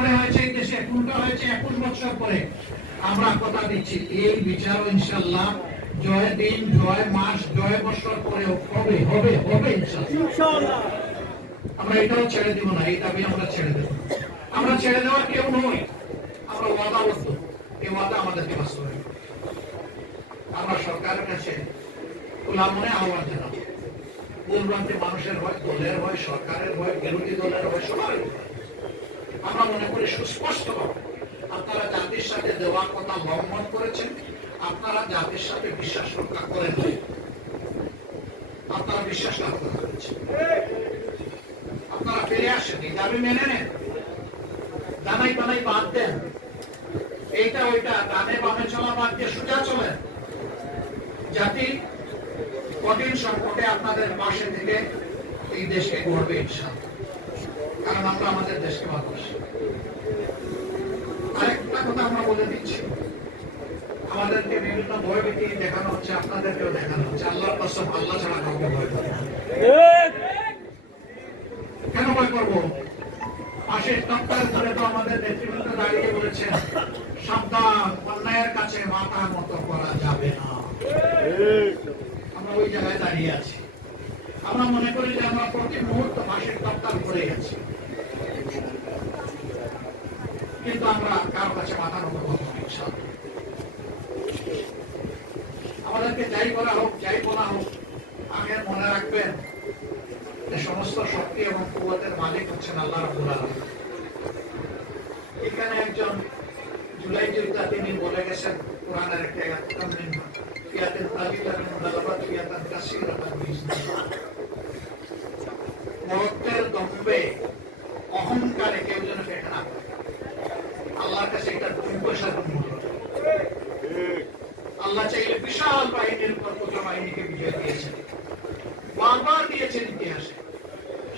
পরে হয়েছে এই দেশে, কোনটা হয়েছে 21 বছর পরে। আমরা কথা দিচ্ছি এই বিচারও ইনশাআল্লাহ জয় দিন, জয় মাস, জয় বছর পরেও হবে হবে হবে ইনশাআল্লাহ। আমরা এটাও ছেড়ে দিব না, এই দাবি আমরা ছেড়ে দেব। আমরা ছেড়ে দেওয়ার কেউ নই, আমরা ওয়াদাবদ্ধ। এই ওয়াদা আমাদেরকে বাস্তবায়ন। আমরা সরকারের কাছে খোলা মনে আহ্বান জানাবো। ভুলভ্রান্তি মানুষের হয়, দলের হয়, সরকারের হয়, বিরোধী দলের হয়, সবার। আমরা মনে করি সুস্পষ্ট আপনারা জাতির সাথে দেওয়ার কথা লঙ্ঘন করেছেন, আপনারা জাতির সাথে বিশ্বাস রক্ষা করেন, আপনারা বিশ্বাসঘাতকতা করেছেন। আপনারা ফিরে আসেন, এই দাবি মেনে নেন, দানাই বানাই বাদ দেন, এইটা ওইটা ডানে বামে চলা বাদ দিয়ে সোজা চলেন। জাতি কঠিন সংকটে আপনাদের পাশে থেকে এই দেশকে গড়বে ইনশাআল্লাহ, কারণ আমরা আমাদের দেশকে ভালোবাসি। আরেকটা কথা আমরা বলে দিচ্ছি, আমাদেরকে বিভিন্ন ভয়ভীতি দেখানো হচ্ছে, আপনাদেরকেও দেখানো হচ্ছে। আল্লাহর কসম, আল্লাহ ছাড়া কাউকে ভয় করে না। কেন ভয় করবো? পাশের টপ্পার ধরে তো আমাদের নেতৃবৃন্দ দাঁড়িয়ে বলেছেন, সাবধান, অন্যায়ের কাছে মাথা মতো করা যাবে না। আমরা ওই জায়গায় দাঁড়িয়ে আছি। আমরা মনে করি যে আমরা প্রতি মুহূর্ত পাশের টপ্পার করে গেছি, কিন্তু আমরা কারো কাছে মাথা মতো করবো না ইনশাআল্লাহ। আমাদেরকে যাই বলা হোক, যাই বলা হোক, আগে মনে রাখবেন যে সমস্ত শক্তি এবং কুওয়াতের মালিক হচ্ছেন আল্লাহ রাব্বুল আলামিন। এখানে একজন জুলাই যোদ্ধা, তিনি বলে গেছেন কোরআনের একটা ইয়াতিন তালিলান মুদালাবাত ইয়াতান কাসীরাতান বিইজনিল্লাহ। মরদের দম্বে, অহংকারে কেউ যেন পেটে না পড়ে। আল্লাহর কাছে এটা 2 পয়সার মূল্য। আল্লাহ চাইলে বিশাল বাহিনীর উপর ছোট বাহিনীকে বিজয় দিয়েছেন, বারবার দিয়েছেন ইতিহাসে।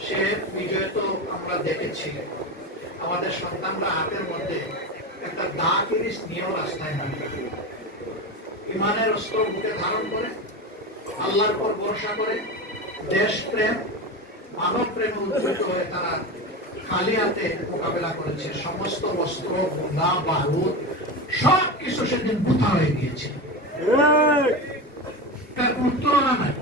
সে বিজয় তো আমরা দেখেছি। আমাদের সন্তানরা হাতের মধ্যে একটা দা কিরিশ নিয়েও রাস্তায় নামে, ইমানের অস্ত্র বুকে ধারণ করে, আল্লাহর উপর ভরসা করে, দেশপ্রেম, মানব প্রেমে উদ্বুদ্ধ হয়ে তারা খালি হাতে মোকাবেলা করেছে। সমস্ত অস্ত্র, বোমা, বারুদ সবকিছু সেদিন বুথা হয়ে গিয়েছে, তার উত্তরণা নাই।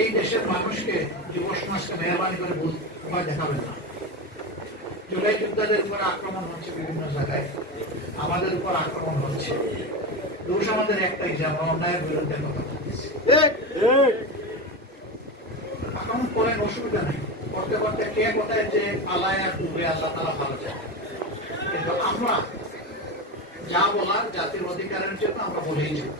এই দেশের মানুষকে, যুব সমাজকে মেহরবানি করে ভয় দেখাবেন না। জুলাই যোদ্ধাদের উপর আক্রমণ হচ্ছে বিভিন্ন জায়গায়, আমাদের উপর আক্রমণ হচ্ছে। দোষ আমাদের একটাই, যে আমরা অন্যায়ের বিরুদ্ধে কথা বলতেছি। আক্রমণ করেন, অসুবিধা নেই, করতে করতে কে কোথায় যে পালায় আর ডুবে আল্লাহ তাআলা ভালো যায়। কিন্তু আমরা যা বলার জাতির অধিকারের জন্য আমরা বলেই যাব।